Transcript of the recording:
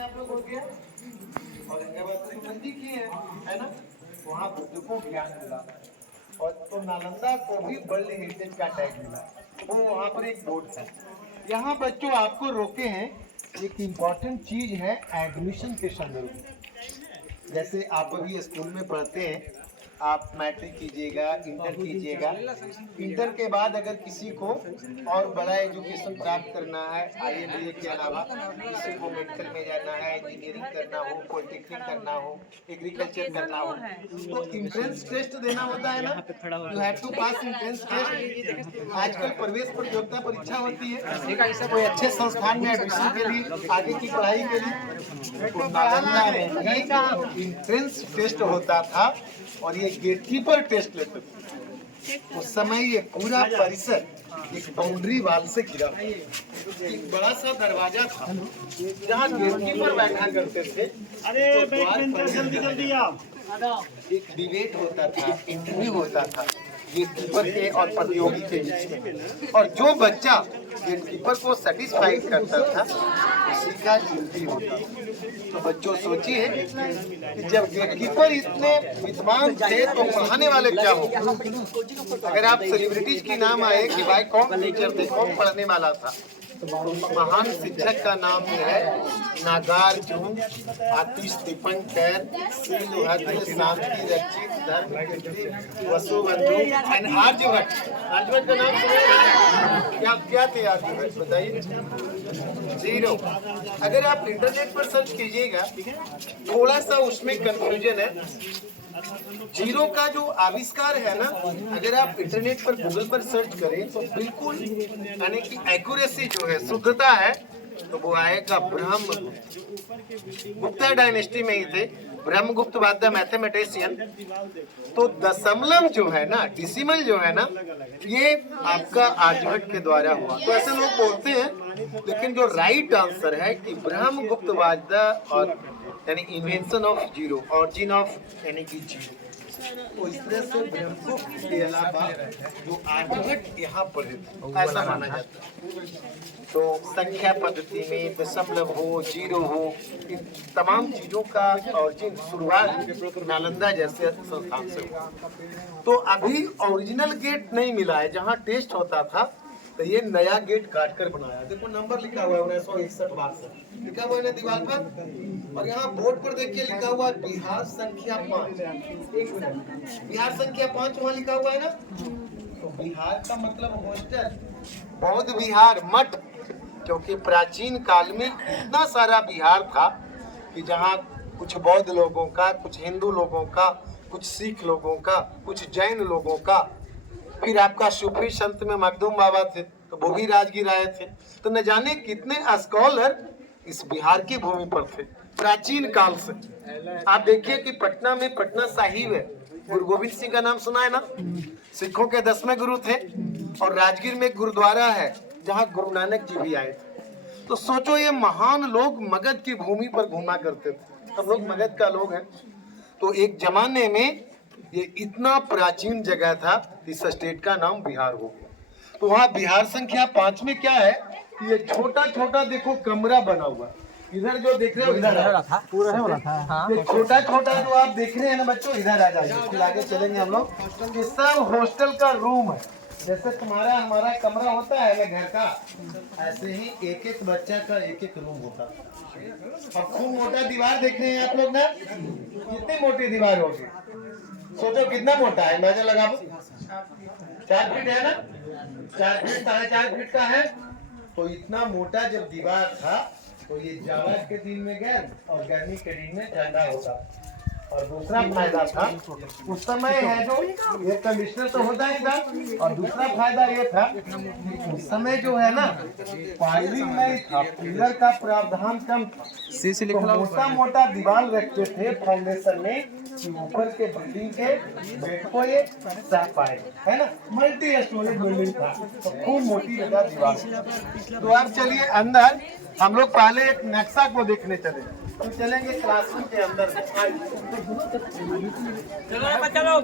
हैं आप लोग हो गया, औरंगाबाद से मंदी किए है ना, वहाँ बच्चों को ज्ञान मिला। और तो नालंदा को भी वर्ल्ड हेरिटेज का टैग मिला। वो वहाँ पर एक बोर्ड था। यहाँ बच्चों आपको रोके हैं, एक इम्पॉर्टेंट चीज है एडमिशन के संदर्भ में। जैसे आप अभी स्कूल में पढ़ते हैं, आप मैट्रिक कीजिएगा, इंटर कीजिएगा। इंटर के बाद अगर किसी को और बड़ा एजुकेशन प्राप्त करना है, IMBA के अलावा किसी को मेडिकल में जाना है, इंजीनियरिंग करना हो, पॉलिटेक्निक करना हो, एग्रीकल्चर करना हो, तो इंट्रेंस टेस्ट देना होता है ना। You have to pass entrance test. आजकल प्रवेश प्रतियोगिता परीक्षा होती है कोई अच्छे संस्थान में एडमिशन के लिए, आगे की पढ़ाई के लिए। तो नालंदा में इंट्रेंस टेस्ट होता था और ये गेटकीपर टेस्ट लेते थे। उस समय ये पूरा परिसर एक बाउंड्री वाल से घिरा, एक बड़ा सा दरवाजा था जहाँ गेटकीपर बैठा करते थे। एक डिबेट होता था, इंटरव्यू होता था गेटकीपर के और प्रतियोगी के बीच में, और जो बच्चा गेटकीपर को सेटिस्फाइड करता था उसी का ड्यूटी होता था। तो बच्चों सोचिए कि जब गेटकीपर इतने विद्वान थे तो पढ़ाने वाले क्या हो। अगर आप सेलिब्रिटीज की नाम आए कि भाई कौन टीचर थे, कौन पढ़ने वाला था, तो महान शिक्षक का नाम है नागार्जुन, आतिश दीपंकर, शांति रक्षित, धर्म वसुबंधु एंड आर्यभट्ट। आर्यभट्ट का नाम सुना? क्या थे आर्यभट्ट, बताइए। जीरो। अगर आप इंटरनेट पर सर्च कीजिएगा, थोड़ा सा उसमें कंफ्यूजन है। जीरो का जो आविष्कार है ना, अगर आप इंटरनेट पर गूगल पर सर्च करें तो बिल्कुल यानी कि एक्यूरेसी जो है, शुद्धता है, तो वो आएगा ब्रह्मगुप्त। गुप्ता डायनेस्टी में ही थे ब्रह्मगुप्त वाज द मैथमेटिशियन। तो दशमलव जो है ना, डिसिमल जो है ना, ये आपका आर्यभट्ट के द्वारा हुआ। तो ऐसे लोग बोलते हैं, लेकिन जो राइट आंसर है कि ब्रह्मगुप्त वाज द और यानी invention of zero, origin of यानी कि जीरो। तो इस तरह से ब्रह्मगुप्त के अलावा जो आर्यभट्ट यहाँ पढ़े थे ऐसा माना जाता है। तो संख्या पद्धति में दशमलव हो, जीरो हो, इन तमाम चीजों का ऑरिजिन शुरुआत नालंदा जैसे संस्थान से हुआ। तो अभी ओरिजिनल गेट नहीं मिला है जहाँ टेस्ट होता था, तो ये नया गेट काट कर बनाया। देखो नंबर लिखा हुआ है 1961 लिखा हुआ है ना दीवार पर, और यहाँ बोर्ड पर देखिए लिखा हुआ है बिहार संख्या 5। एक मिनट, बिहार संख्या 5 वहाँ लिखा हुआ है ना। तो बिहार का मतलब हॉस्टल, बौद्ध विहार, मठ, क्योंकि प्राचीन काल में इतना सारा बिहार था कि जहाँ कुछ बौद्ध लोगों का, कुछ हिंदू लोगों का, कुछ सिख लोगों का, कुछ जैन लोगों का, फिर आपका सूफी संत में मखदूम बाबा थे, तो वो भी राजगीर आए थे। तो न जाने कितने स्कॉलर इस बिहार की भूमि पर थे प्राचीन काल से। आप देखिए कि पटना में पटना साहिब है, गुरु गोविंद सिंह का नाम सुना है ना, सिखों के 10वें गुरु थे। और राजगीर में गुरुद्वारा है जहाँ गुरु नानक जी भी आए थे। तो सोचो ये महान लोग मगध की भूमि पर घूमा करते थे। हम लोग मगध का लोग हैं। तो एक जमाने में ये इतना प्राचीन जगह था, इस स्टेट का नाम बिहार हो गया। तो वहाँ बिहार संख्या 5 में क्या है, ये छोटा छोटा देखो कमरा बना हुआ, इधर जो देख रहे हो इधर पूरा है वाला था। ये छोटा छोटा जो आप देख रहे हैं ना बच्चों, इधर आ जाइए, फिर आगे चलेंगे हम लोग। ये सब हॉस्टल का रूम है। जैसे तुम्हारा हमारा कमरा होता है ना घर का, ऐसे ही एक एक बच्चा का एक एक रूम होता है। अब खूब मोटा दीवार देख रहे हैं आप लोग ना, कितनी मोटी दीवार होगी, सोचो कितना मोटा है, अंदाजा लगाओ। 4 फीट है ना, 4 फीट 4.5 फीट का है। तो इतना मोटा जब दीवार था, तो ये जाड़ा के दिन में गर्म और गर्मी के दिन में ठंडा होता। और दूसरा फायदा था उस समय है जो एयर कंडीशनर तो होता ही था, और दूसरा फायदा ये था उस समय जो है ना पाइलिंग नहीं था, पिलर का प्रावधान कम था। तो मोटा मोटा दीवार रखते थे फाउंडेशन में कि ऊपर के बिल्डिंग के बेड को ये सह पाए, है ना। मल्टी स्टोरेज बिल्डिंग था, तो खूब मोटी लगा दीवार। तो अब चलिए अंदर, हम लोग पहले एक नक्शा को देखने चले, तो चलेंगे क्लासरूम के अंदर। चलो।